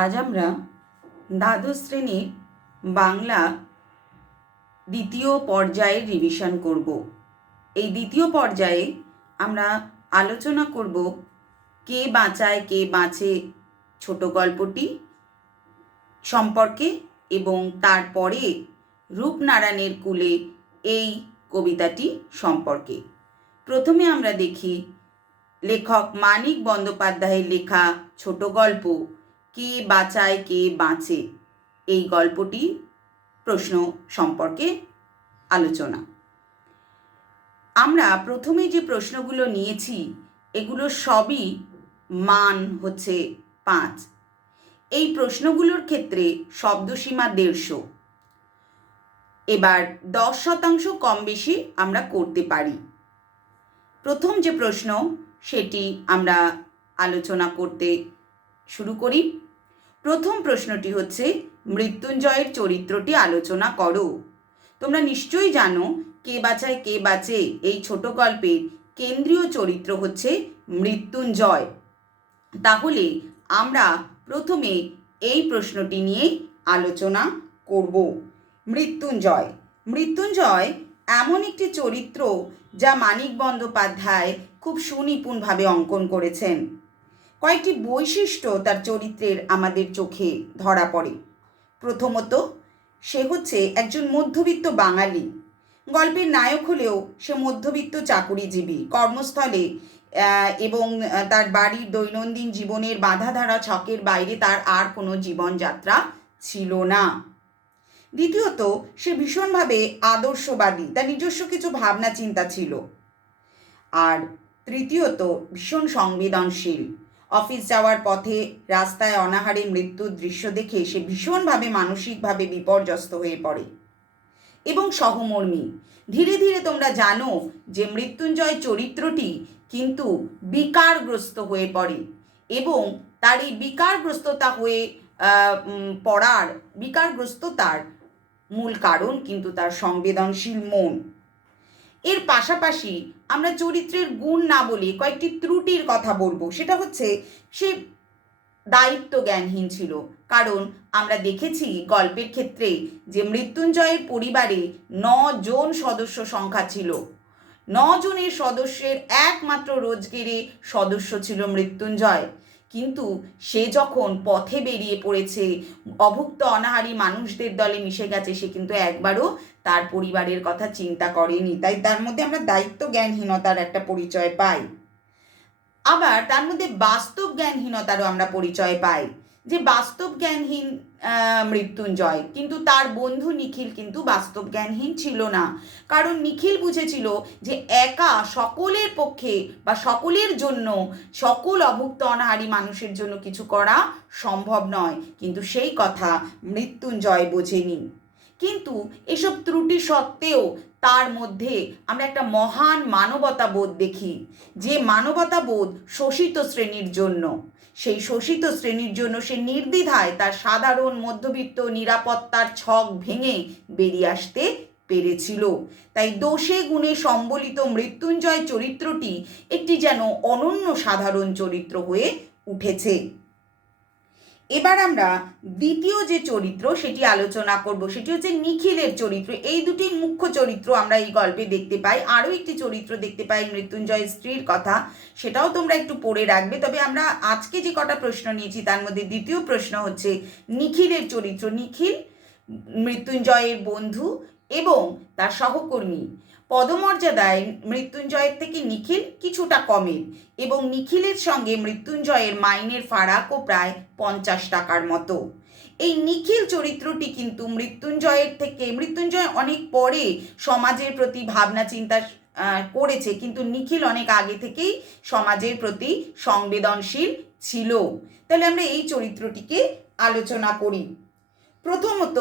আজ আমরা দ্বাদশ শ্রেণীর বাংলা দ্বিতীয় পর্যায়ের রিভিশন করব। এই দ্বিতীয় পর্যায়ে আমরা আলোচনা করব কে বাঁচায় কে বাঁচে ছোট গল্পটি সম্পর্কে এবং তারপরে রূপনারায়ণের কুলে এই কবিতাটি সম্পর্কে। প্রথমে আমরা দেখি লেখক মানিক বন্দ্যোপাধ্যায়ের লেখা ছোট গল্প কে বাঁচায় কে বাঁচে এই গল্পটি প্রশ্ন সম্পর্কে আলোচনা। আমরা প্রথমে যে প্রশ্নগুলো নিয়েছি এগুলো সবই মান হচ্ছে 5। এই প্রশ্নগুলোর ক্ষেত্রে শব্দসীমা 150। এবার 10% কম বেশি আমরা করতে পারি। প্রথম যে প্রশ্ন সেটি আমরা আলোচনা করতে শুরু করি। প্রথম প্রশ্নটি হচ্ছে মৃত্যুঞ্জয়ের চরিত্রটি আলোচনা করো। তোমরা নিশ্চয়ই জানো কে বাঁচায় কে বাঁচে এই ছোট গল্পের কেন্দ্রীয় চরিত্র হচ্ছে মৃত্যুঞ্জয়। তাহলে আমরা প্রথমে এই প্রশ্নটি নিয়ে আলোচনা করব। মৃত্যুঞ্জয় মৃত্যুঞ্জয় এমন একটি চরিত্র যা মানিক বন্দ্যোপাধ্যায় খুব সুনিপুণভাবে অঙ্কন করেছেন। কয়েকটি বৈশিষ্ট্য তার চরিত্রের আমাদের চোখে ধরা পড়ে। প্রথমত, সে হচ্ছে একজন মধ্যবিত্ত বাঙালি। গল্পের নায়ক হলেও সে মধ্যবিত্ত চাকুরিজীবী। কর্মস্থলে এবং তার বাড়ির দৈনন্দিন জীবনের বাঁধাধারা ছকের বাইরে তার আর কোনো জীবনযাত্রা ছিল না। দ্বিতীয়ত, সে ভীষণভাবে আদর্শবাদী, তার নিজস্ব কিছু ভাবনা চিন্তা ছিল। আর তৃতীয়ত, ভীষণ সংবেদনশীল। অফিস যাওয়ার পথে রাস্তায় অনাহারে মৃত্যুর দৃশ্য দেখে সে ভীষণভাবে মানসিকভাবে বিপর্যস্ত হয়ে পড়ে এবং সহমর্মী। ধীরে ধীরে তোমরা জানো যে মৃত্যুঞ্জয় চরিত্রটি কিন্তু বিকারগ্রস্ত হয়ে পড়ে এবং তার এই বিকারগ্রস্ততা হয়ে পড়ার বিকারগ্রস্ততার মূল কারণ কিন্তু তার সংবেদনশীল মন। এর পাশাপাশি আমরা চরিত্রের গুণ না বলে কয়েকটি ত্রুটির কথা বলবো। সেটা হচ্ছে সে দায়িত্ব জ্ঞানহীন ছিল। কারণ আমরা দেখেছি গল্পের ক্ষেত্রে যে মৃত্যুঞ্জয়ের পরিবারে 9 জন সদস্য সংখ্যা ছিল। 9 জনের সদস্যের একমাত্র রোজগেরে সদস্য ছিল মৃত্যুঞ্জয়। কিন্তু সে যখন পথে বেরিয়ে পড়েছে, অভুক্ত অনাহারী মানুষদের দলে মিশে গেছে, সে কিন্তু একবারও তার পরিবারের কথা চিন্তা করেনি। তাই তার মধ্যে আমরা দায়িত্ব জ্ঞানহীনতার একটা পরিচয় পাই। আবার তার মধ্যে বাস্তব জ্ঞানহীনতারও আমরা পরিচয় পাই, যে বাস্তব জ্ঞানহীন মৃত্যুঞ্জয়, কিন্তু তার বন্ধু নিখিল কিন্তু বাস্তব জ্ঞানহীন ছিল না। কারণ নিখিল বুঝেছিল যে একা সকলের পক্ষে বা সকলের জন্য, সকল অভুক্ত অনাহারী মানুষের জন্য কিছু করা সম্ভব নয়। কিন্তু সেই কথা মৃত্যুঞ্জয় বোঝেনি। কিন্তু এসব ত্রুটি সত্ত্বেও তার মধ্যে আমরা একটা মহান মানবতাবোধ দেখি, যে মানবতাবোধ শোষিত শ্রেণীর জন্য। সেই শোষিত শ্রেণীর জন্য সে নির্দ্বিধায় তার সাধারণ মধ্যবিত্ত নিরাপত্তার ছক ভেঙে বেরিয়ে আসতে পেরেছিল। তাই দোষে গুণে সম্বলিত মৃত্যুঞ্জয় চরিত্রটি একটি যেন অনন্য সাধারণ চরিত্র হয়ে উঠেছে। এবার আমরা দ্বিতীয় যে চরিত্র সেটি আলোচনা করব, সেটি হচ্ছে নিখিলের চরিত্র। এই দুটি মুখ্য চরিত্র আমরা এই গল্পে দেখতে পাই। আরও একটি চরিত্র দেখতে পাই মৃত্যুঞ্জয়ের স্ত্রীর কথা, সেটাও তোমরা একটু পড়ে রাখবে। তবে আমরা আজকে যে কটা প্রশ্ন নিয়েছি তার মধ্যে দ্বিতীয় প্রশ্ন হচ্ছে নিখিলের চরিত্র। নিখিল মৃত্যুঞ্জয়ের বন্ধু এবং তার সহকর্মী। পদমর্যাদায় মৃত্যুঞ্জয়ের থেকে নিখিল কিছুটা কমের এবং নিখিলের সঙ্গে মৃত্যুঞ্জয়ের মাইনের ফারাকও প্রায় 50 টাকার মতো। এই নিখিল চরিত্রটি কিন্তু মৃত্যুঞ্জয় অনেক পরে সমাজের প্রতি ভাবনা চিন্তা করেছে, কিন্তু নিখিল অনেক আগে থেকেই সমাজের প্রতি সংবেদনশীল ছিল। তাহলে আমরা এই চরিত্রটিকে আলোচনা করি। প্রথমত,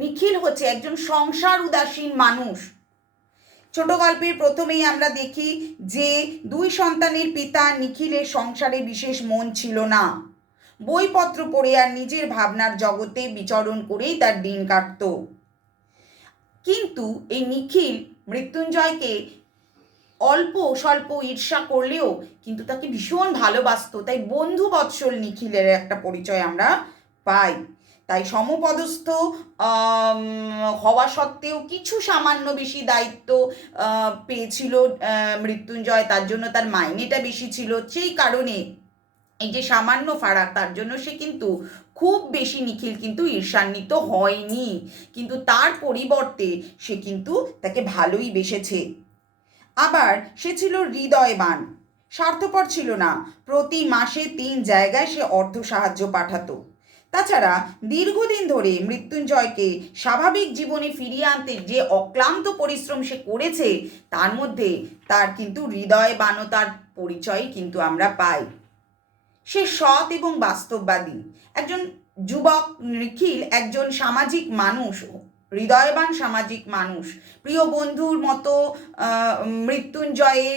নিখিল হচ্ছে একজন সংসার উদাসীন মানুষ। ছোট গল্পের প্রথমেই আমরা দেখি যে 2 সন্তানের পিতা নিখিলের সংসারে বিশেষ মন ছিল না। বইপত্র পড়ে আর নিজের ভাবনার জগতে বিচরণ করেই তার দিন কাটত। কিন্তু এই নিখিল মৃত্যুঞ্জয়কে অল্প স্বল্প ঈর্ষা করলেও কিন্তু তাকে ভীষণ ভালোবাসতো। তাই বন্ধু বৎসল নিখিলের একটা পরিচয় আমরা পাই। তাই সমপদস্থ হওয়া সত্ত্বেও কিছু সামান্য বেশি দায়িত্ব পেয়েছিল মৃত্যুঞ্জয়, তার জন্য তার মাইনেটা বেশি ছিল। সেই কারণে এই যে সামান্য ফারাক, তার জন্য সে কিন্তু খুব বেশি নিখিল কিন্তু ঈর্ষান্বিত হয়নি, কিন্তু তার পরিবর্তে সে কিন্তু তাকে ভালোই বেসেছে। আবার সে ছিল হৃদয়বান, স্বার্থপর ছিল না। প্রতি মাসে 3 জায়গায় সে অর্থ সাহায্য পাঠাতো। তাছাড়া দীর্ঘদিন ধরে মৃত্যুঞ্জয়কে স্বাভাবিক জীবনে ফিরিয়ে আনতে যে অক্লান্ত পরিশ্রম সে করেছে, তার মধ্যে তার কিন্তু হৃদয়বানতার পরিচয় কিন্তু আমরা পাই। সে সৎ এবং বাস্তববাদী একজন যুবক। নিখিল একজন সামাজিক মানুষ, হৃদয়বান সামাজিক মানুষ। প্রিয় বন্ধুর মতো মৃত্যুঞ্জয়ে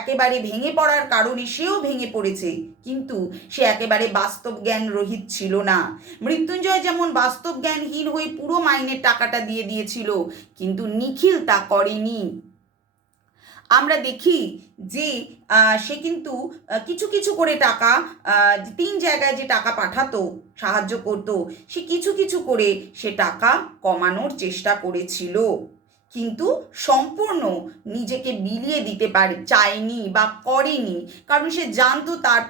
একেবারে ভেঙে পড়ার কারণে সেও ভেঙে পড়েছে, কিন্তু সে একেবারে বাস্তব জ্ঞান রহিত ছিল না। মৃত্যুঞ্জয় যেমন বাস্তব জ্ঞানহীন হয়ে পুরো মাইনের টাকাটা দিয়ে দিয়েছিল, কিন্তু নিখিল তা করেনি। আমরা দেখি যে সে কিন্তু কিছু কিছু করে টাকা, 3 জায়গায় যে টাকা পাঠাতো, সাহায্য করতো, সে কিছু কিছু করে সে টাকা কমানোর চেষ্টা করেছিল, কিন্তু সম্পূর্ণ নিজেকে বিলিয়ে দিতে চায়নি বা করেনি। কারণ সে জানতো তার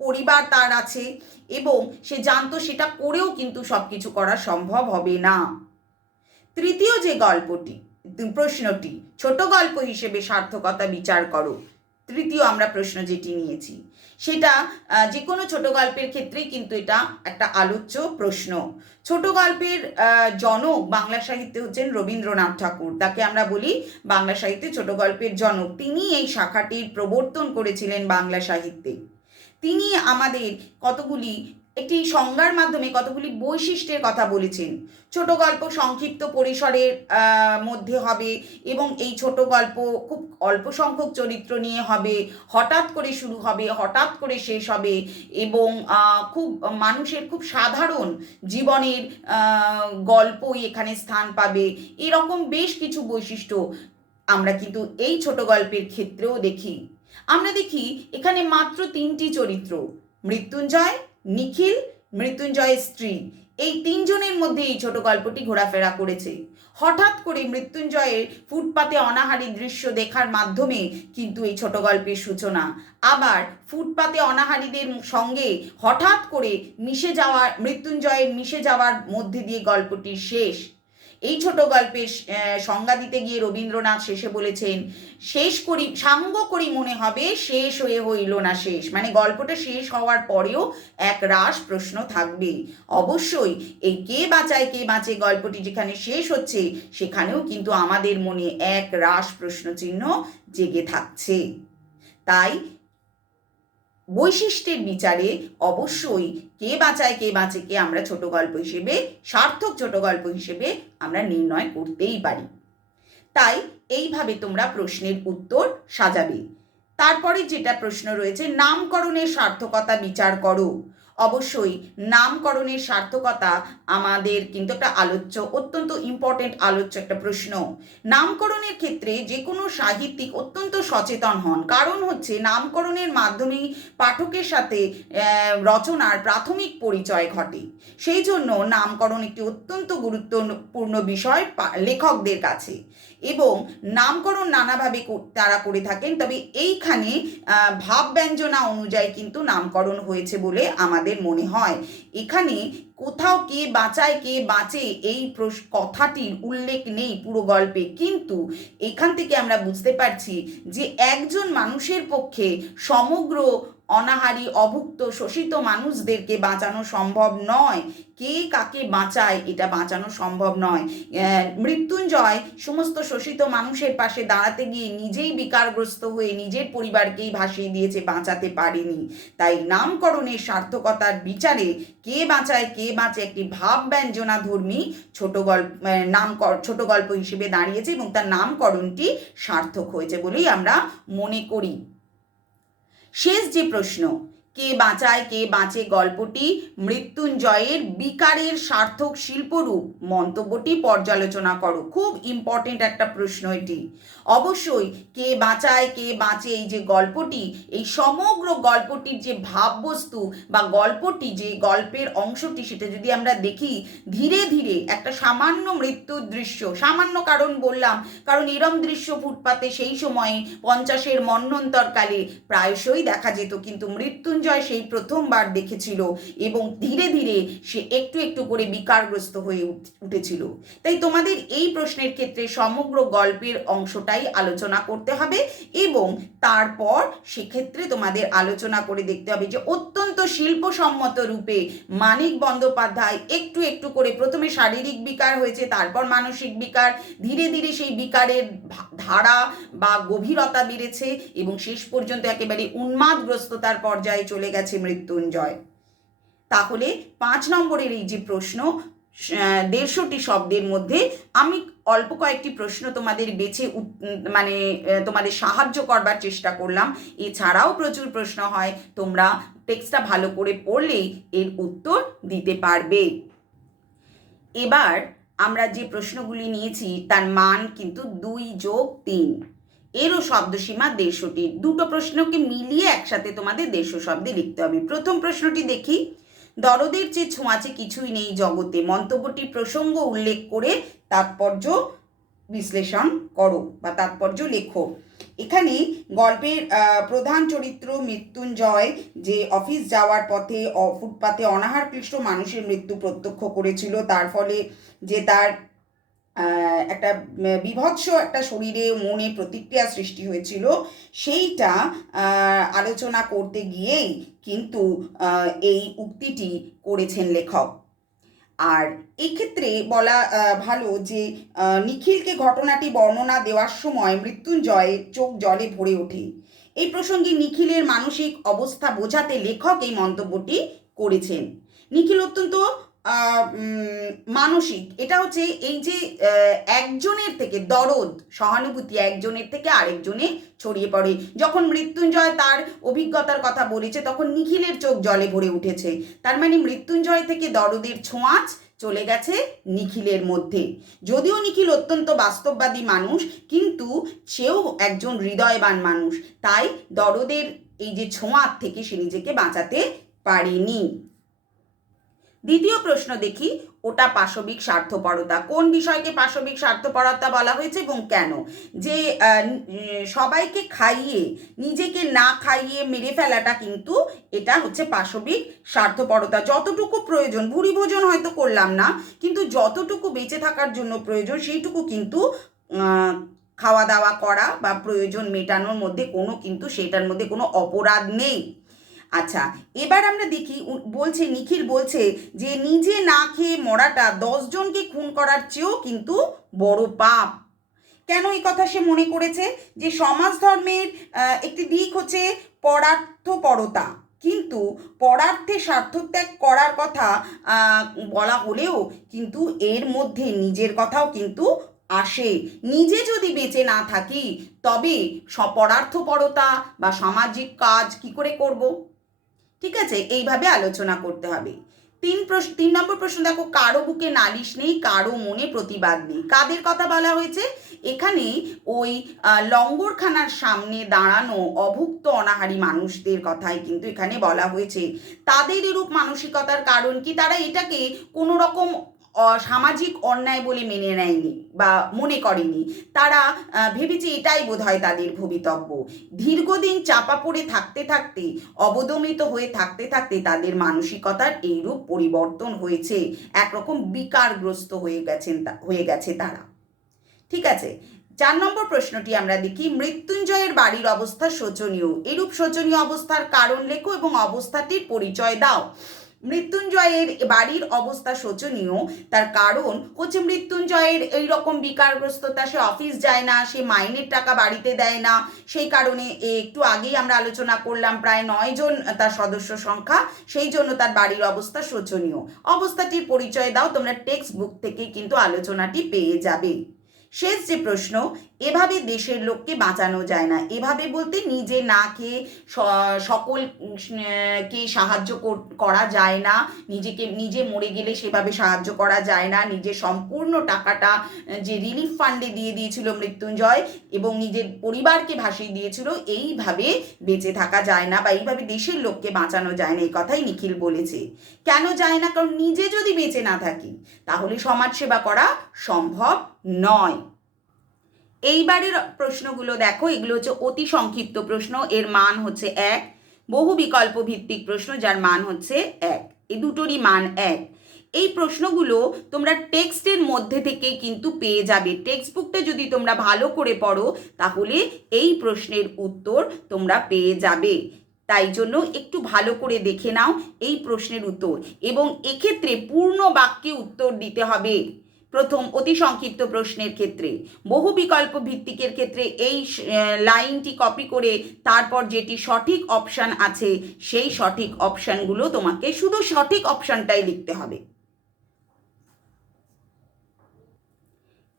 পরিবার তার আছে, এবং সে জানতো সেটা করেও কিন্তু সব কিছু করা সম্ভব হবে না। তৃতীয় যে প্রশ্নটি, ছোট গল্প হিসেবে সার্থকতা বিচার করো। তৃতীয় আমরা প্রশ্ন যেটি নিয়েছি, সেটা যে কোনো ছোট গল্পের ক্ষেত্রেই কিন্তু এটা একটা আলোচ্য প্রশ্ন। ছোট গল্পের জনক বাংলা সাহিত্যে হচ্ছেন রবীন্দ্রনাথ ঠাকুর। তাকে আমরা বলি বাংলা সাহিত্যে ছোট গল্পের জনক। তিনি এই শাখাটির প্রবর্তন করেছিলেন বাংলা সাহিত্যে। তিনি আমাদের একটি সংজ্ঞার মাধ্যমে কতগুলি বৈশিষ্ট্যের কথা বলেছেন। ছোট গল্প সংক্ষিপ্ত পরিসরের মধ্যে হবে, এবং এই ছোট গল্প খুব অল্প সংখ্যক চরিত্র নিয়ে হবে, হঠাৎ করে শুরু হবে, হঠাৎ করে শেষ হবে, এবং খুব মানুষের খুব সাধারণ জীবনের গল্পই এখানে স্থান পাবে। এরকম বেশ কিছু বৈশিষ্ট্য আমরা কিন্তু এই ছোট গল্পের ক্ষেত্রেও দেখি। আমরা দেখি এখানে মাত্র 3টি চরিত্র, মৃত্যুঞ্জয়, নিখিল, মৃত্যুঞ্জয়ের স্ত্রী। এই 3 জনের মধ্যে এই ছোট গল্পটি ঘোরাফেরা করেছে। হঠাৎ করে মৃত্যুঞ্জয়ের ফুটপাতে অনাহারী দৃশ্য দেখার মাধ্যমে কিন্তু এই ছোট গল্পের সূচনা। আবার ফুটপাতে অনাহারীদের সঙ্গে হঠাৎ করে মৃত্যুঞ্জয়ের মিশে যাওয়ার মধ্যে দিয়ে গল্পটির শেষ। এই ছোট গল্পের সংজ্ঞা দিতে গিয়ে রবীন্দ্রনাথ শেষে বলেছেন, সাঙ্গ করি মনে হবে শেষ হয়ে হইল না শেষ। মানে গল্পটা শেষ হওয়ার পরেও এক রাশ প্রশ্ন থাকবে। অবশ্যই এই কে বাঁচায় কে বাঁচে গল্পটি যেখানে শেষ হচ্ছে, সেখানেও কিন্তু আমাদের মনে এক রাশ প্রশ্নচিহ্ন জেগে থাকছে। তাই বৈশিষ্ট্যের বিচারে অবশ্যই কে বাঁচায় কে বাঁচেকে আমরা ছোট গল্প হিসেবে, সার্থক ছোট গল্প হিসেবে আমরা নির্ণয় করতেই পারি। তাই এইভাবে তোমরা প্রশ্নের উত্তর সাজাবে। তারপরে যেটা প্রশ্ন রয়েছে, নামকরণের সার্থকতা বিচার করো। অবশ্যই নামকরণের সার্থকতা আমাদের কিন্তু একটা অত্যন্ত ইম্পর্টেন্ট আলোচ্য একটা প্রশ্ন। নামকরণের ক্ষেত্রে যে কোনো সাহিত্যিক অত্যন্ত সচেতন হন, কারণ হচ্ছে নামকরণের মাধ্যমেই পাঠকের সাথে রচনার প্রাথমিক পরিচয় ঘটে। সেই জন্য নামকরণ একটি অত্যন্ত গুরুত্বপূর্ণ বিষয় লেখকদের কাছে, এবং নামকরণ নানাভাবে তারা করে থাকেন। তবে এইখানে ভাব ব্যঞ্জনা অনুযায়ী কিন্তু নামকরণ হয়েছে বলে আমাদের মনে হয়। এখানে কোথাও কে বাঁচায় কে বাঁচে এই কথাটির উল্লেখ নেই পুরো গল্পে, কিন্তু এখান থেকে আমরা বুঝতে পারছি যে একজন মানুষের পক্ষে সমগ্র অনাহারী অভুক্ত শোষিত মানুষদেরকে বাঁচানো সম্ভব নয়। কে কাকে বাঁচায় এটা বাঁচানো সম্ভব নয়। মৃত্যুঞ্জয় সমস্ত শোষিত মানুষের পাশে দাঁড়াতে গিয়ে নিজেই বিকারগ্রস্ত হয়ে নিজের পরিবারকেই ভাসিয়ে দিয়েছে, বাঁচাতে পারেনি। তাই নামকরণের সার্থকতার বিচারে কে বাঁচায় কে বাঁচে একটি ভাব ব্যঞ্জনাধর্মী ছোট গল্প হিসেবে দাঁড়িয়েছে, এবং তার নামকরণটি সার্থক হয়েছে বলেই আমরা মনে করি। শেষ যে প্রশ্ন, কে বাঁচায় কে বাঁচে গল্পটি মৃত্যুঞ্জয়ের বিকারের সার্থক শিল্পরূপ, মন্তব্যটি পর্যালোচনা করো। খুব ইম্পর্টেন্ট একটা প্রশ্ন এটি। অবশ্যই কে বাঁচায় কে বাঁচে এই যে গল্পটি, এই সমগ্র গল্পটির যে ভাববস্তু বা গল্পটি যে গল্পের অংশটি, সেটা যদি আমরা দেখি ধীরে ধীরে একটা সামান্য মৃত্যুর দৃশ্য, সামান্য কারণ বললাম কারণ এরম দৃশ্য ফুটপাতে সেই সময়ে 50-এর মন্বন্তরকালে প্রায়শই দেখা যেত, কিন্তু মৃত্যুঞ্জয় সেই প্রথমবার দেখেছিল এবং ধীরে ধীরে সে একটু একটু করে বিকারগ্রস্ত হয়ে উঠেছিল। তাই তোমাদের এই প্রশ্নের ক্ষেত্রে সমগ্র গল্পের অংশটাই আলোচনা করতে হবে এবং তারপর সেক্ষেত্রে তোমাদের আলোচনা করে দেখতে হবে যে অত্যন্ত শিল্পসম্মত রূপে মানিক বন্দ্যোপাধ্যায় একটু একটু করে প্রথমে শারীরিক বিকার হয়েছে, তারপর মানসিক বিকার, ধীরে ধীরে সেই বিকারের ধারা বা গভীরতা বেড়েছে এবং শেষ পর্যন্ত একেবারে উন্মাদগ্রস্ততার পর্যায়ে চলে গেছে মৃত্যুঞ্জয়। তাহলে 5 নম্বরের এই যে প্রশ্ন 150টি শব্দের মধ্যে আমি অল্প কয়েকটি প্রশ্ন তোমাদের বেছে তোমাদের সাহায্য করবার চেষ্টা করলাম। এছাড়াও প্রচুর প্রশ্ন হয়, তোমরা টেক্সটটা ভালো করে পড়লেই এর উত্তর দিতে পারবে। এবার আমরা যে প্রশ্নগুলি নিয়েছি তার মান কিন্তু 2+3, এরও শব্দসীমা 150টি। দুটো প্রশ্নকে মিলিয়ে একসাথে তোমাদের 150 শব্দে লিখতে হবে। প্রথম প্রশ্নটি দেখি, দরদের চেয়ে ছোঁয়াচে কিছুই নেই জগতে, মন্তব্যটি প্রসঙ্গ উল্লেখ করে তাৎপর্য বিশ্লেষণ করো বা তাৎপর্য লেখো। এখানে গল্পের প্রধান চরিত্র মৃত্যুঞ্জয় যে অফিস যাওয়ার পথে ফুটপাতে অনাহার ক্লিষ্ট মানুষের মৃত্যু প্রত্যক্ষ করেছিল, তার ফলে যে তার একটা বিভৎস একটা শরীরে মনে প্রতিক্রিয়া সৃষ্টি হয়েছিল, সেইটা আলোচনা করতে গিয়েই কিন্তু এই উক্তিটি করেছেন লেখক। আর এক্ষেত্রে বলা ভালো যে নিখিলকে ঘটনাটি বর্ণনা দেওয়ার সময় মৃত্যুঞ্জয়ের চোখ জলে ভরে ওঠে। এই প্রসঙ্গে নিখিলের মানসিক অবস্থা বোঝাতে লেখক এই মন্তব্যটি করেছেন। নিখিল অত্যন্ত মানসিক, এটা হচ্ছে এই যে একজনের থেকে দরদ সহানুভূতি একজনের থেকে আরেকজনে ছড়িয়ে পড়ে। যখন মৃত্যুঞ্জয় তার অভিজ্ঞতার কথা বলেছে তখন নিখিলের চোখ জলে ভরে উঠেছে, তার মানে মৃত্যুঞ্জয় থেকে দরদের ছোঁয়াচ চলে গেছে নিখিলের মধ্যে। যদিও নিখিল অত্যন্ত বাস্তববাদী মানুষ, কিন্তু সেও একজন হৃদয়বান মানুষ, তাই দরদের এই যে ছোঁয়াচ থেকে সে নিজেকে বাঁচাতে পারেনি। দ্বিতীয় প্রশ্ন দেখি, ওটা পাশবিক স্বার্থপরতা। কোন বিষয়কে পাশবিক স্বার্থপরতা বলা হয়েছে এবং কেন? যে সবাইকে খাইয়ে নিজেকে না খাইয়ে মেরে ফেলাটা কিন্তু এটা হচ্ছে পাশবিক স্বার্থপরতা। যতটুকু প্রয়োজন, ভুরি ভোজন হয়তো করলাম না, কিন্তু যতটুকু বেঁচে থাকার জন্য প্রয়োজন সেইটুকু কিন্তু খাওয়া দাওয়া করা বা প্রয়োজন মেটানোর মধ্যে সেটার মধ্যে কোনো অপরাধ নেই। আচ্ছা, এবার আমরা দেখি নিখিল বলছে যে নিজে না খেয়ে মরাটা 10 জনকে খুন করার চেয়েও কিন্তু বড় পাপ। কেন এই কথা সে মনে করেছে? যে সমাজ ধর্মের একটি দিক হচ্ছে পরার্থপরতা, কিন্তু পরার্থে স্বার্থত্যাগ করার কথা বলা হলেও কিন্তু এর মধ্যে নিজের কথাও কিন্তু আসে। নিজে যদি বেঁচে না থাকি তবে পরার্থপরতা বা সামাজিক কাজ কি করে করব? ঠিক আছে, এইভাবে আলোচনা করতে হবে। 3 নম্বর প্রশ্ন দেখো, কারো বুকে নালিশ নেই, কারো মনে প্রতিবাদ নেই। কাদের কথা বলা হয়েছে? এখানে ওই লঙ্গরখানার সামনে দাঁড়ানো অভুক্ত অনাহারী মানুষদের কথাই কিন্তু এখানে বলা হয়েছে। তাদের এরূপ মানসিকতার কারণ কি? তারা এটাকে কোনো রকম সামাজিক অন্যায় বলে মেনে নেয়নি বা মনে করেনি। তারা ভেবেছে এটাই বোধহয় তাদের ভবিতব্য। দীর্ঘদিন চাপা পড়ে থাকতে থাকতে, অবদমিত হয়ে থাকতে থাকতে তাদের মানসিকতার এইরূপ পরিবর্তন হয়েছে, একরকম বিকারগ্রস্ত হয়ে গেছে তারা। ঠিক আছে, 4 নম্বর প্রশ্নটি আমরা দেখি, মৃত্যুঞ্জয়ের বাড়ির অবস্থা শোচনীয়। এরূপ শোচনীয় অবস্থার কারণ লেখো এবং অবস্থাটির পরিচয় দাও। মৃত্যুঞ্জয়ের বাড়ির অবস্থা শোচনীয়, তার কারণ হচ্ছে মৃত্যুঞ্জয়ের এইরকম বিকারগ্রস্ততা, সে অফিস যায় না, সে মাইনের টাকা বাড়িতে দেয় না, সেই কারণে একটু আগেই আমরা আলোচনা করলাম প্রায় 9 জন তার সদস্য সংখ্যা, সেই জন্য তার বাড়ির অবস্থা শোচনীয়। অবস্থাটির পরিচয় দাও, তোমরা টেক্সট বুক থেকে কিন্তু আলোচনাটি পেয়ে যাবে। শেষ যে প্রশ্ন, এভাবে দেশের লোককে বাঁচানো যায় না। এভাবে বলতে নিজে না খেয়ে সকলকে সাহায্য করা যায় না, নিজে মরে গেলে সেভাবে সাহায্য করা যায় না, নিজের সম্পূর্ণ টাকাটা যে রিলিফ ফান্ডে দিয়ে দিয়েছিল মৃত্যুঞ্জয় এবং নিজের পরিবারকে ভাসিয়ে দিয়েছিল, এইভাবে বেঁচে থাকা যায় না বা এইভাবে দেশের লোককে বাঁচানো যায় না, এই কথাই নিখিল বলেছে। কেন যায় না? কারণ নিজে যদি বেঁচে না থাকি তাহলে সমাজসেবা করা সম্ভব নয়। এইবারের প্রশ্নগুলো দেখো, এগুলো হচ্ছে অতি সংক্ষিপ্ত প্রশ্ন, এর মান হচ্ছে 1। বহু বিকল্প ভিত্তিক প্রশ্ন, যার মান হচ্ছে 1, এই দুটোরই মান 1। এই প্রশ্নগুলো তোমরা টেক্সটের মধ্যে থেকে কিন্তু পেয়ে যাবে। টেক্সট বুকটা যদি তোমরা ভালো করে পড়ো তাহলে এই প্রশ্নের উত্তর তোমরা পেয়ে যাবে। তাই জন্য একটু ভালো করে দেখে নাও এই প্রশ্নের উত্তর, এবং এক্ষেত্রে পূর্ণ বাক্যে উত্তর দিতে হবে। প্রথম অতি সংক্ষিপ্ত প্রশ্নের ক্ষেত্রে, বহু বিকল্প ভিত্তিকের ক্ষেত্রে এই লাইনটি কপি করে তারপর যেটি সঠিক অপশান আছে সেই সঠিক অপশানগুলো তোমাকে শুধু সঠিক অপশানটাই লিখতে হবে।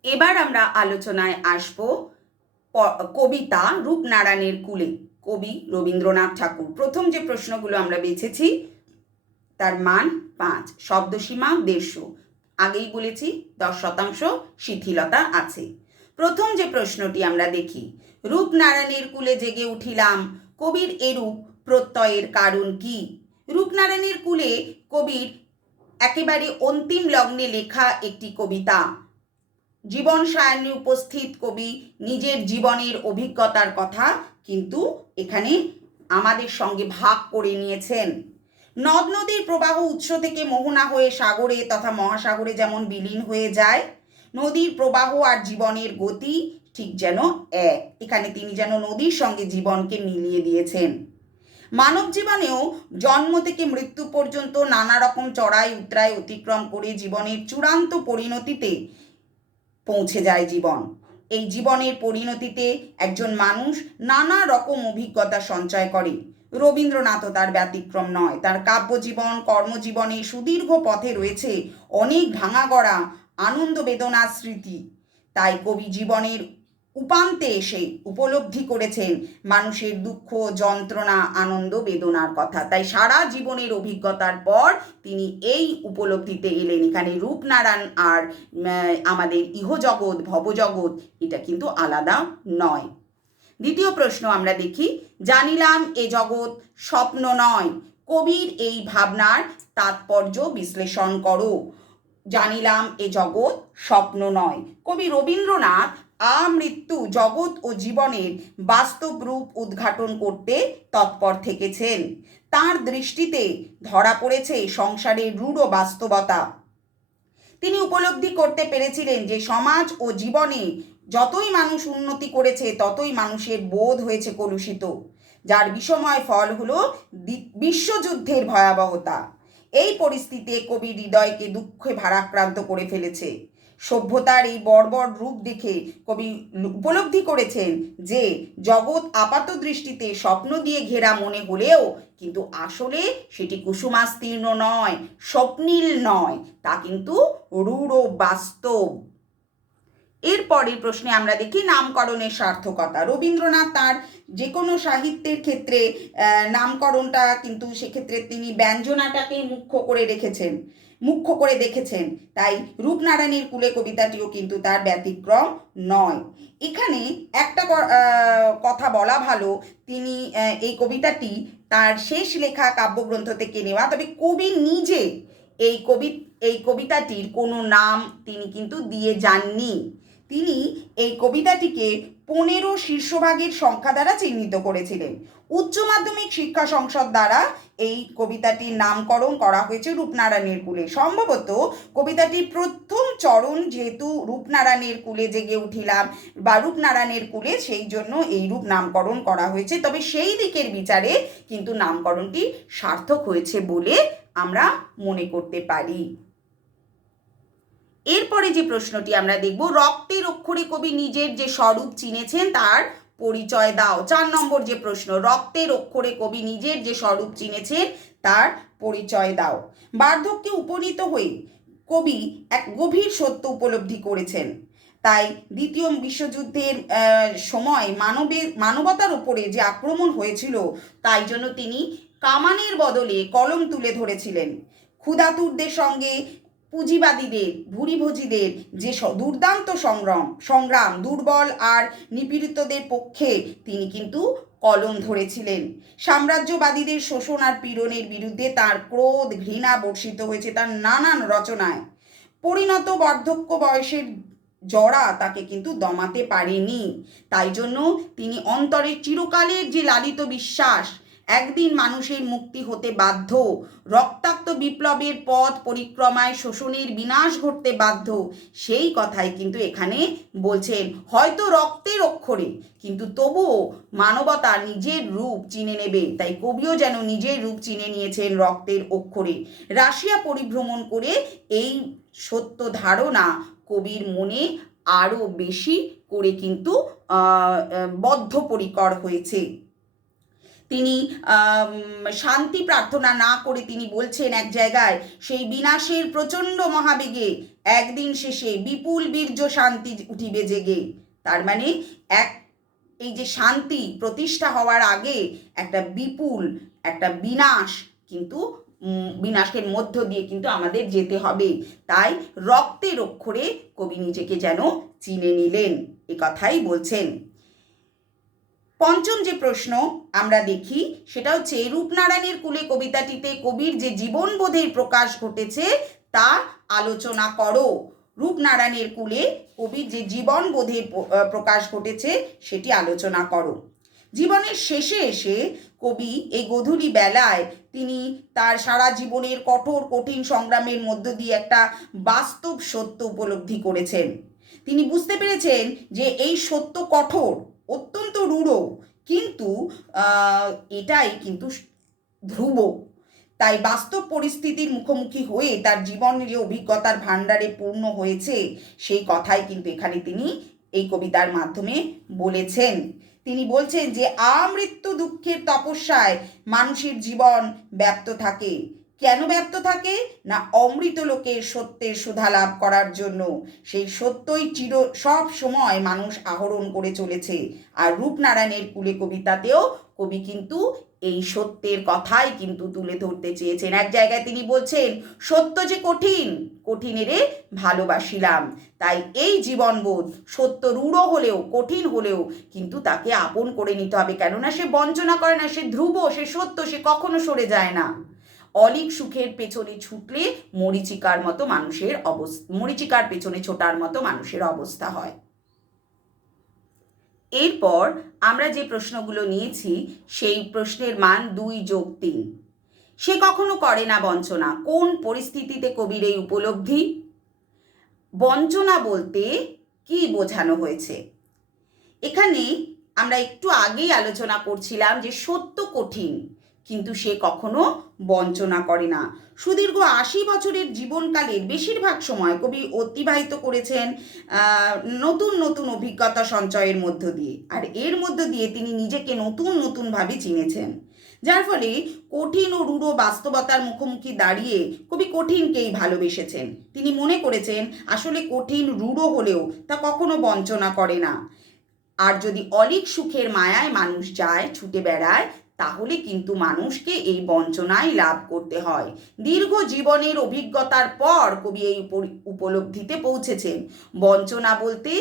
এবার আমরা আলোচনায় আসব কবিতা রূপনারায়ণের কুলে, কবি রবীন্দ্রনাথ ঠাকুর। প্রথম যে প্রশ্নগুলো আমরা বেছেছি তার মান 5, শব্দসীমা 150। আগেই বলেছি 10% শিথিলতা আছে। প্রথম যে প্রশ্নটি আমরা দেখি, রূপনারায়ণের কুলে জেগে উঠিলাম, কবির এরূপ প্রত্যয়ের কারণ কি? রূপনারায়ণের কুলে কবির একেবারে অন্তিম লগ্নে লেখা একটি কবিতা। জীবন সায়ান্নে উপস্থিত কবি নিজের জীবনের অভিজ্ঞতার কথা কিন্তু এখানে আমাদের সঙ্গে ভাগ করে নিয়েছেন। নদ নদীর প্রবাহ উৎস থেকে মোহনা হয়ে সাগরে তথা মহাসাগরে যেমন বিলীন হয়ে যায়, নদীর প্রবাহ আর জীবনের গতি ঠিক যেন এক। এখানে তিনি যেন নদীর সঙ্গে জীবনকে মিলিয়ে দিয়েছেন। মানব জীবনেও জন্ম থেকে মৃত্যু পর্যন্ত নানা রকম চড়াই উতরাই অতিক্রম করে জীবনের চূড়ান্ত পরিণতিতে পৌঁছে যায় জীবন। এই জীবনের পরিণতিতে একজন মানুষ নানা রকম অভিজ্ঞতা সঞ্চয় করে। রবীন্দ্রনাথও তার ব্যতিক্রম নয়। তার কাব্যজীবন কর্মজীবনে সুদীর্ঘ পথে রয়েছে অনেক ভাঙা গড়া আনন্দ বেদনার স্মৃতি। তাই কবি জীবনের উপান্তে এসে উপলব্ধি করেছেন মানুষের দুঃখ যন্ত্রণা আনন্দ বেদনার কথা। তাই সারা জীবনের অভিজ্ঞতার পর তিনি এই উপলব্ধিতে এলেন। এখানে রূপনারায়ণ আর আমাদের ইহজগৎ ভবজগৎ এটা কিন্তু আলাদা নয়। দ্বিতীয় প্রশ্ন আমরা দেখি, জানিলাম এ জগৎ স্বপ্ন নয়, কবির এই ভাবনার তাৎপর্য বিশ্লেষণ করো। জানিলাম এ জগৎ স্বপ্ন নয়, কবি রবীন্দ্রনাথ আমৃত্যু জগৎ ও জীবনের বাস্তব রূপ উদ্ঘাটন করতে তৎপর থেকেছেন। তার দৃষ্টিতে ধরা পড়েছে সংসারের রূঢ় বাস্তবতা। তিনি উপলব্ধি করতে পেরেছিলেন যে সমাজ ও জীবনে যতই মানুষ উন্নতি করেছে ততই মানুষের বোধ হয়েছে কলুষিত, যার বিষময় ফল হলো বিশ্বযুদ্ধের ভয়াবহতা। এই পরিস্থিতিতে কবি হৃদয়কে দুঃখে ভারাক্রান্ত করে ফেলেছে। সভ্যতার এই বর্বর রূপ দেখে কবি উপলব্ধি করেছেন যে জগৎ আপাত দৃষ্টিতে স্বপ্ন দিয়ে ঘেরা মনে হলেও কিন্তু আসলে সেটি কুসুমাস্তীর্ণ নয়, স্বপ্নীল নয়, তা কিন্তু রূঢ় বাস্তব। এরপরের প্রশ্নে আমরা দেখি নামকরণের সার্থকতা। রবীন্দ্রনাথ তার যে কোনো সাহিত্যের ক্ষেত্রে নামকরণটা কিন্তু সেক্ষেত্রে তিনি ব্যঞ্জনাটাকেই মুখ্য করে দেখেছেন। তাই রূপনারায়ণের কুলে কবিতাটিও কিন্তু তার ব্যতিক্রম নয়। এখানে একটা কথা বলা ভালো, তিনি এই কবিতাটি তার শেষ লেখা কাব্যগ্রন্থ থেকে নেওয়া, তবে কবি নিজে এই কবিতাটির কোনো নাম তিনি কিন্তু দিয়ে যাননি। তিনি এই কবিতাটিকে 15 শীর্ষভাগের সংখ্যা দ্বারা চিহ্নিত করেছিলেন। উচ্চ মাধ্যমিক শিক্ষা সংসদ দ্বারা এই কবিতাটির নামকরণ করা হয়েছে রূপনারায়ণের কুলে। সম্ভবত কবিতাটির প্রথম চরণ যেহেতু রূপনারায়ণের কুলে জেগে উঠিলাম বা রূপনারায়ণের কুলে, সেই জন্য এই রূপ নামকরণ করা হয়েছে। তবে সেই দিকের বিচারে কিন্তু নামকরণটি সার্থক হয়েছে বলে আমরা মনে করতে পারি। এরপরে যে প্রশ্নটি আমরা দেখব, রক্তের অক্ষরে কবি নিজের যে স্বরূপ চিনেছেন তার পরিচয় দাও। 4 নম্বর যে প্রশ্ন, রক্তের অক্ষরে কবি নিজের যে স্বরূপ চিনেছেন তার পরিচয় দাও। বার্ধক্যে উপনীত হয়ে কবি এক গভীর সত্য উপলব্ধি করেছেন। তাই দ্বিতীয় বিশ্বযুদ্ধের সময় মানবতার উপরে যে আক্রমণ হয়েছিল, তাই জন্য তিনি কামানের বদলে কলম তুলে ধরেছিলেন। ক্ষুধাতুরদের সঙ্গে পুঁজিবাদীদের, ভুরিভোজীদের যে দুর্দান্ত সংগ্রাম, দুর্বল আর নিপীড়িতদের পক্ষে তিনি কিন্তু কলম ধরেছিলেন। সাম্রাজ্যবাদীদের শোষণ আর পীড়নের বিরুদ্ধে তার ক্রোধ, ঘৃণা বর্ষিত হয়েছে তার নানান রচনায়। পরিণত বার্ধক্য বয়সের জরা তাকে কিন্তু দমাতে পারেনি। তাই জন্য তিনি অন্তরের চিরকালের যে লালিত বিশ্বাস একদিন মানুষের মুক্তি হতে বাধ্য, রক্তাক্ত বিপ্লবের পথ পরিক্রমায় শোষণের বিনাশ ঘটতে বাধ্য, সেই কথাই কিন্তু এখানে বলছেন। হয়তো রক্তের অক্ষরে, কিন্তু তবুও মানবতা নিজের রূপ চিনে নেবে। তাই কবিও যেন নিজের রূপ চিনে নিয়েছেন রক্তের অক্ষরে। রাশিয়া পরিভ্রমণ করে এই সত্য ধারণা কবির মনে আরও বেশি করে কিন্তু বদ্ধপরিকর হয়েছে। তিনি শান্তি প্রার্থনা না করে তিনি বলছেন এক জায়গায়, সেই বিনাশের প্রচণ্ড মহাবেগে একদিন শেষে বিপুল বীর্য শান্তি উঠিবে জেগে। তার মানে এই যে শান্তি প্রতিষ্ঠা হওয়ার আগে একটা বিপুল একটা বিনাশ, কিন্তু বিনাশের মধ্য দিয়ে কিন্তু আমাদের যেতে হবে। তাই রক্তের অক্ষরে কবি নিজেকে যেন চিনে নিলেন, এ কথাই বলছেন। পঞ্চম যে প্রশ্ন আমরা দেখি সেটা হচ্ছে, রূপনারায়ণের কুলে কবিতাটিতে কবির যে জীবনবোধের প্রকাশ ঘটেছে তা আলোচনা করো। রূপনারায়ণের কুলে কবির যে জীবনবোধের প্রকাশ ঘটেছে সেটি আলোচনা করো। জীবনের শেষে এসে কবি এই গধূলি বেলায় তিনি তার সারা জীবনের কঠোর কঠিন সংগ্রামের মধ্য দিয়ে একটা বাস্তব সত্য উপলব্ধি করেছেন। তিনি বুঝতে পেরেছেন যে এই সত্য কঠোর, অত্যন্ত রূঢ়, কিন্তু এটাই কিন্তু ধ্রুব। তাই বাস্তব পরিস্থিতির মুখোমুখি হয়ে তার জীবনের যে অভিজ্ঞতার ভাণ্ডারে পূর্ণ হয়েছে সেই কথাই কিন্তু এখানে তিনি এই কবিতার মাধ্যমে বলেছেন। তিনি বলছেন যে আমৃত্যু দুঃখের তপস্যায় মানুষের জীবন ব্যপ্ত থাকে। কেন ব্যপ্ত থাকে? না অমৃত লোকের সত্যের সুধা লাভ করার জন্য। সেই সত্যই সব সময় মানুষ আহরণ করে চলেছে। আর রূপনারায়ণের কুলে কবিতাতেও কবি কিন্তু এই সত্যের কথাই কিন্তু তুলে ধরতে চেয়েছেন। এক জায়গায় তিনি বলছেন, সত্য যে কঠিন, কঠিনেরে ভালোবাসিলাম। তাই এই জীবনবোধ সত্য রূঢ় হলেও, কঠিন হলেও কিন্তু তাকে আপন করে নিতে হবে। কেননা সে বঞ্চনা করে না, সে ধ্রুব, সে সত্য, সে কখনো সরে যায় না। অলিক সুখের পেছনে ছুটলে মরীচিকার মতো মানুষের মরীচিকার পেছনে ছোটার মতো মানুষের অবস্থা হয়। এরপর আমরা যে প্রশ্নগুলো নিয়েছি সেই প্রশ্নের মান 2+3। সে কখনো করে না বঞ্চনা। কোন পরিস্থিতিতে কবির এই উপলব্ধি? বঞ্চনা বলতে কি বোঝানো হয়েছে? এখানে আমরা একটু আগেই আলোচনা করছিলাম যে সত্য কঠিন, কিন্তু সে কখনো বঞ্চনা করে না। সুদীর্ঘ 80 বছরের জীবনকালের বেশিরভাগ সময় কবি অতিবাহিত করেছেন নতুন নতুন অভিজ্ঞতা সঞ্চয়ের মধ্য দিয়ে। আর এর মধ্য দিয়ে তিনি নিজেকে নতুন নতুনভাবে চিনেছেন, যার ফলে কঠিন ও রূঢ় বাস্তবতার মুখোমুখি দাঁড়িয়ে কবি কঠিনকেই ভালোবেসেছেন। তিনি মনে করেছেন আসলে কঠিন রূঢ় হলেও তা কখনো বঞ্চনা করে না। আর যদি অলিক সুখের মায়ায় মানুষ যায়, ছুটে বেড়ায়, তাহলে কিন্তু মানুষকে এই বঞ্চনায় লাভ করতে হয়। দীর্ঘ জীবনের অভিজ্ঞতার পর কবি এই উপলব্ধিতে পৌঁছেছেন। বঞ্চনা বলতে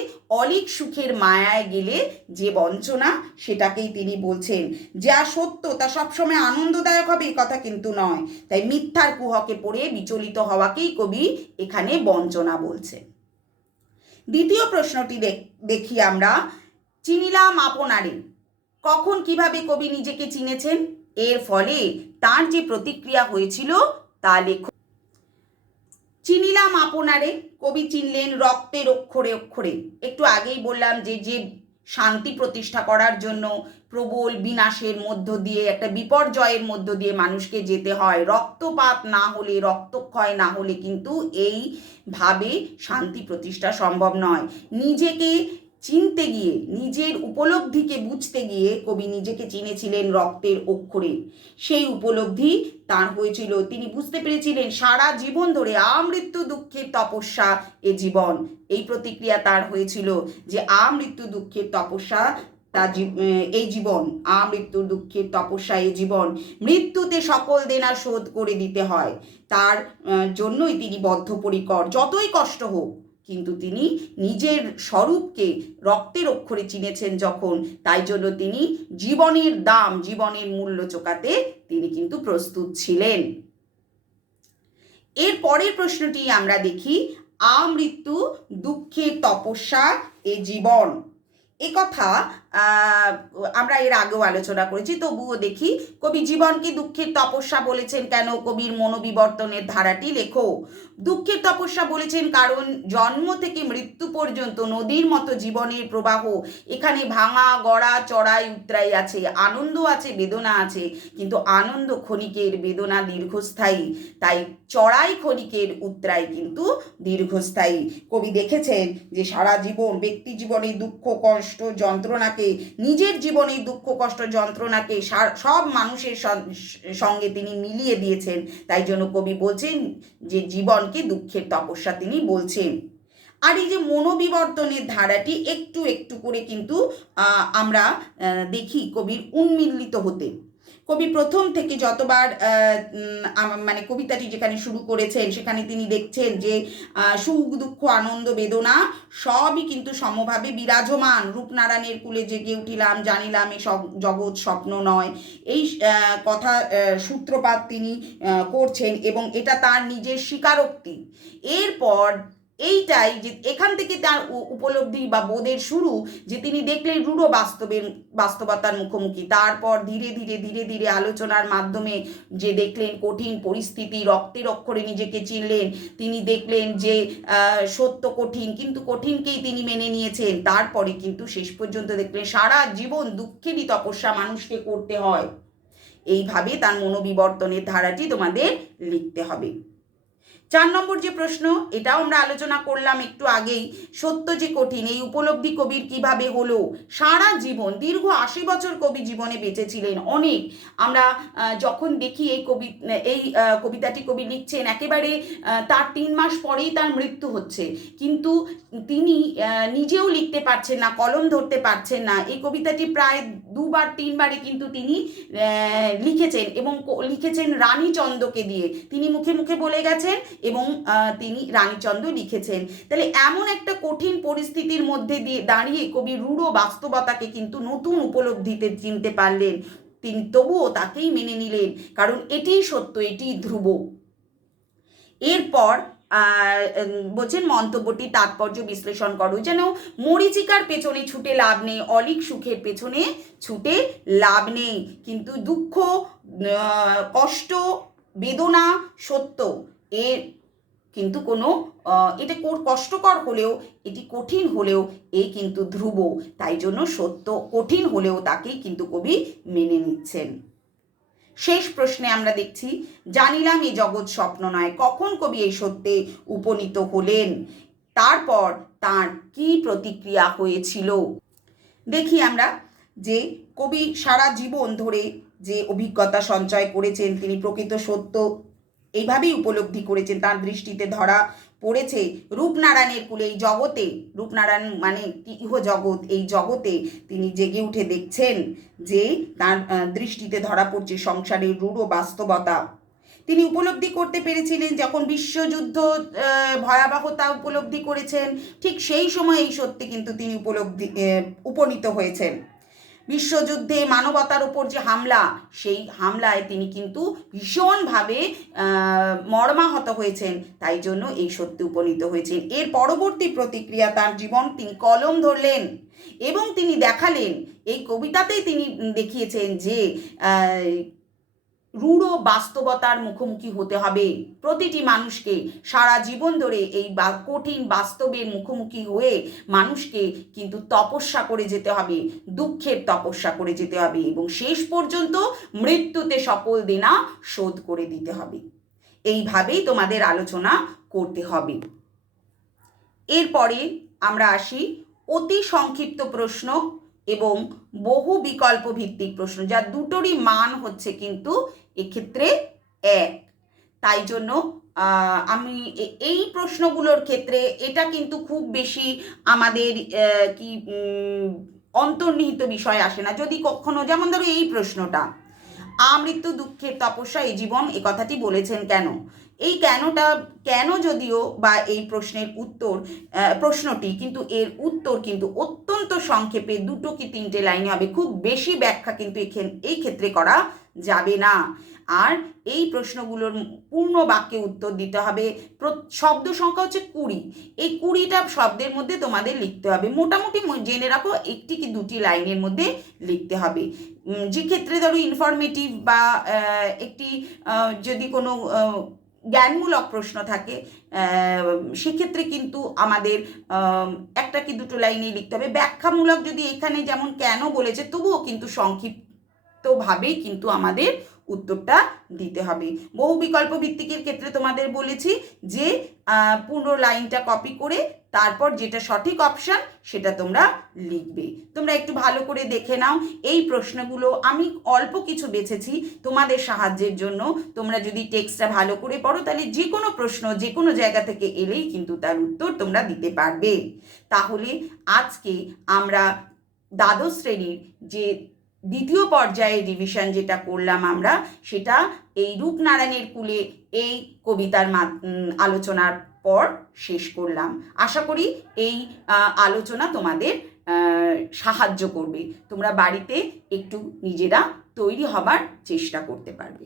অলিক সুখের মায়ায় গেলে যে বঞ্চনা, সেটাকেই তিনি বলছেন। যা সত্য তা সবসময় আনন্দদায়ক হবে, কথা কিন্তু নয়। তাই মিথ্যার কুহকে পড়ে বিচলিত হওয়াকেই কবি এখানে বঞ্চনা বলছেন। দ্বিতীয় প্রশ্নটি দেখি আমরা, চিনিলাম আপনারে। কখন কিভাবে কবি নিজেকে চিনেছেন? এর ফলে তার যে প্রতিক্রিয়া হয়েছিল তা লেখো। চিনিলাম আপনারে, কবি চিনলেন রক্তের অক্ষরে অক্ষরে। একটু আগেই বললাম যে শান্তি প্রতিষ্ঠা করার জন্য প্রবল বিনাশের মধ্য দিয়ে, একটা বিপর্যয়ের মধ্য দিয়ে মানুষকে যেতে হয়। রক্তপাত না হলে, রক্তক্ষয় না হলে কিন্তু এইভাবে শান্তি প্রতিষ্ঠা সম্ভব নয়। নিজেকে চিনতে গিয়ে, নিজের উপলব্ধিকে বুঝতে গিয়ে কবি নিজেকে চিনেছিলেন রক্তের অক্ষরে। সেই উপলব্ধি তার হয়েছিল, তিনি বুঝতে পেরেছিলেন সারা জীবন ধরে আমৃত্যু দুঃখের তপস্যা এ জীবন। এই প্রতিক্রিয়া তার হয়েছিল যে আমৃত্যু দুঃখের তপস্যা তার এই জীবন, আমৃত্যুর দুঃখের তপস্যা এই জীবন, মৃত্যুতে সকল দেনা শোধ করে দিতে হয়। তার জন্যই তিনি বদ্ধপরিকর, যতই কষ্ট হোক, কিন্তু তিনি নিজের স্বরূপকে রক্তের অক্ষরে চিনেছেন যখন, তাই জন্য তিনি জীবনের দাম, জীবনের মূল্য চোকাতে তিনি কিন্তু প্রস্তুত ছিলেন। এর পরের প্রশ্নটি আমরা দেখি, আমৃত্যু দুঃখের তপস্যা এ জীবন। এ কথা আমরা এর আগেও আলোচনা করেছি, তবুও দেখি, কবি জীবনকে দুঃখের তপস্যা বলেছেন কেন? কবির মনোবিবর্তনের ধারাটি লেখো। দুঃখের তপস্যা বলেছেন কারণ জন্ম থেকে মৃত্যু পর্যন্ত নদীর মতো জীবনের প্রবাহ। এখানে ভাঙা গড়া চড়াই উতরাই আছে, আনন্দ আছে, বেদনা আছে, কিন্তু আনন্দ ক্ষণিকের, বেদনা দীর্ঘস্থায়ী। তাই চড়াই ক্ষণিকের, উতরাই কিন্তু দীর্ঘস্থায়ী। কবি দেখেছেন যে সারা জীবন ব্যক্তি জীবনে দুঃখ কষ্ট যন্ত্রণাকে, নিজের জীবনে দুঃখ কষ্ট যন্ত্রণাকে সব মানুষের সঙ্গে তিনি মিলিয়ে দিয়েছেন। তাই জন্য কবি বলছেন যে জীবনকে দুঃখের তপস্যা তিনি বলছেন। আর এই যে মনোবিবর্তনের ধারাটি একটু একটু করে কিন্তু আমরা দেখি কবির উন্মিলিত হতে। কবি প্রথম থেকে যতবার মানে কবিতাটি যেখানে শুরু করেছেন সেখানে তিনি দেখছেন যে সুখ দুঃখ আনন্দ বেদনা সবই কিন্তু সমভাবে বিরাজমান। রূপনারায়ণের কুলে জেগে উঠিলাম, জানিলাম এ জগৎ স্বপ্ন নয়, এই কথা সূত্রপাত তিনি করছেন এবং এটা তার নিজের স্বীকারোক্তি। এরপর এইটাই যে এখান থেকে তার উপলব্ধি বা বোধের শুরু, যে তিনি দেখলেন রূঢ় বাস্তবতার মুখোমুখি। তারপর ধীরে ধীরে ধীরে ধীরে আলোচনার মাধ্যমে যে দেখলেন কঠিন পরিস্থিতি, রক্তের অক্ষরে নিজেকে চিনলেন। তিনি দেখলেন যে সত্য কঠিন, কিন্তু কঠিনকেই তিনি মেনে নিয়েছেন। তারপরে কিন্তু শেষ পর্যন্ত দেখলেন সারা জীবন দুঃখেরই তপস্যা মানুষকে করতে হয়। এইভাবে তার মনোবিবর্তনের ধারাটি তোমাদের লিখতে হবে। 4 নম্বর যে প্রশ্ন, এটাও আমরা আলোচনা করলাম একটু আগেই, সত্য যে কঠিন, এই উপলব্ধি কবির কিভাবে হলো? সারা জীবন, দীর্ঘ 80 বছর কবি জীবনে বেঁচেছিলেন। অনেক আমরা যখন দেখি এই কবিতাটি কবি লিখছেন, একেবারে তার 3 মাস পরেই তার মৃত্যু হচ্ছে, কিন্তু তিনি নিজেও লিখতে পারছেন না, কলম ধরতে পারছেন না। এই কবিতাটি প্রায় 2বার 3বারে কিন্তু তিনি লিখেছেন, এবং লিখেছেন রানীচন্দ্রকে দিয়ে। তিনি মুখে মুখে বলে গেছেন এবং তিনি রানীচন্দ্র লিখেছেন। তাহলে এমন একটা কঠিন পরিস্থিতির মধ্যে দিয়ে দাঁড়িয়ে কবি রূঢ় বাস্তবতাকে কিন্তু নতুন উপলব্ধিতে চিনতে পারলেন। তিনি তবুও তাকেই মেনে নিলেন, কারণ এটিই সত্য, এটিই ধ্রুব। এরপর বলছেন মন্তব্যটি তাৎপর্য বিশ্লেষণ করো। যেন মরীচিকার পেছনে ছুটে লাভ নেই, অলিক সুখের পেছনে ছুটে লাভ নেই, কিন্তু দুঃখ কষ্ট বেদনা সত্য, এর কিন্তু কোনো এটা কষ্টকর হলেও, এটি কঠিন হলেও এ কিন্তু ধ্রুব। তাই জন্য সত্য কঠিন হলেও তাকেই কিন্তু কবি মেনে নিচ্ছেন। শেষ প্রশ্নে আমরা দেখছি, জানিলাম এ জগৎ স্বপ্ন নয়। কখন কবি এই সত্যে উপনীত হলেন? তারপর তার কি প্রতিক্রিয়া হয়েছিল? দেখি আমরা যে কবি সারা জীবন ধরে যে অভিজ্ঞতা সঞ্চয় করেছেন, তিনি প্রকৃত সত্য এইভাবেই উপলব্ধি করেছেন। তার দৃষ্টিতে ধরা পড়েছে রূপনারায়ণের কুলে, এই জগতে, রূপনারায়ণ মানে ইহ জগৎ, এই জগতে তিনি জেগে উঠে দেখছেন যে তার দৃষ্টিতে ধরা পড়ছে সংসারের রূঢ় বাস্তবতা। তিনি উপলব্ধি করতে পেরেছিলেন যখন বিশ্বযুদ্ধ ভয়াবহতা উপলব্ধি করেছেন, ঠিক সেই সময় এই সত্যে কিন্তু তিনি উপনীত হয়েছেন। বিশ্বযুদ্ধে মানবতার উপর যে হামলা, সেই হামলায় তিনি কিন্তু ভীষণভাবে মর্মাহত হয়েছেন, তাই জন্য এই সত্যে উপনীত হয়েছেন। এর পরবর্তী প্রতিক্রিয়া তার জীবন, তিনি কলম ধরলেন এবং তিনি দেখালেন, এই কবিতাতেই তিনি দেখিয়েছেন যে রূঢ় বাস্তবতার মুখোমুখি হতে হবে প্রতিটি মানুষকে। সারা জীবন ধরে এই কঠিন বাস্তবের মুখোমুখি হয়ে মানুষকে কিন্তু তপস্যা করে যেতে হবে, দুঃখের তপস্যা করে যেতে হবে, এবং শেষ পর্যন্ত মৃত্যুতে সকল দেনা শোধ করে দিতে হবে। এইভাবেই তোমাদের আলোচনা করতে হবে। এরপরে আমরা আসি অতি সংক্ষিপ্ত প্রশ্ন এবং বহু বিকল্প ভিত্তিক প্রশ্ন, যা দুটোরই মান হচ্ছে কিন্তু এক্ষেত্রে এক। তাই জন্য আমি এই প্রশ্নগুলোর ক্ষেত্রে এটা কিন্তু খুব বেশি আমাদের কি অন্তর্নিহিত বিষয় আসে না। যদি কখনো, যেমন ধরো এই প্রশ্নটা, আমৃত্যু দুঃখের তপস্যা এই জীবন, এ কথাটি বলেছেন কেন? এই কেনটা, কেন যদিও বা এই প্রশ্নের উত্তর, প্রশ্নটি কিন্তু এর উত্তর কিন্তু অত্যন্ত সংক্ষেপে 2 কি 3টে লাইনে হবে, খুব বেশি ব্যাখ্যা কিন্তু এই ক্ষেত্রে করা যাবে না। আর এই প্রশ্নগুলোর পূর্ণ বাক্যে উত্তর দিতে হবে। শব্দ সংখ্যা হচ্ছে 20, এই 20টা শব্দের মধ্যে তোমাদের লিখতে হবে। মোটামুটি জেনে রাখো 1টি কি 2টি লাইনের মধ্যে লিখতে হবে। যে ক্ষেত্রে ধরো ইনফরমেটিভ বা একটি যদি কোনো জ্ঞানমূলক প্রশ্ন থাকে, সেক্ষেত্রে কিন্তু আমাদের 1টা কি 2টো লাইনেই লিখতে হবে। ব্যাখ্যামূলক যদি এখানে যেমন কেন বলেছে, তবুও কিন্তু সংক্ষিপ্তভাবেই কিন্তু আমাদের উত্তরটা দিতে হবে। বহু বিকল্প ভিত্তিকের ক্ষেত্রে তোমাদের বলেছি যে পুরো লাইনটা কপি করে তারপর যেটা সঠিক অপশান সেটা তোমরা লিখবে। তোমরা একটু ভালো করে দেখে নাও। এই প্রশ্নগুলো আমি অল্প কিছু বেছেছি তোমাদের সাহায্যের জন্য। তোমরা যদি টেক্সটটা ভালো করে পড়ো, তাহলে যে কোনো প্রশ্ন যে কোনো জায়গা থেকে এলেই কিন্তু তার উত্তর তোমরা দিতে পারবে। তাহলে আজকে আমরা দ্বাদশ শ্রেণীর যে দ্বিতীয় পর্যায়ের রিভিশন যেটা করলাম আমরা, সেটা এই রূপনারায়ণের কুলে এই কবিতার আলোচনার পর শেষ করলাম। আশা করি এই আলোচনা তোমাদের সাহায্য করবে। তোমরা বাড়িতে একটু নিজেরা তৈরি হবার চেষ্টা করতে পারবে।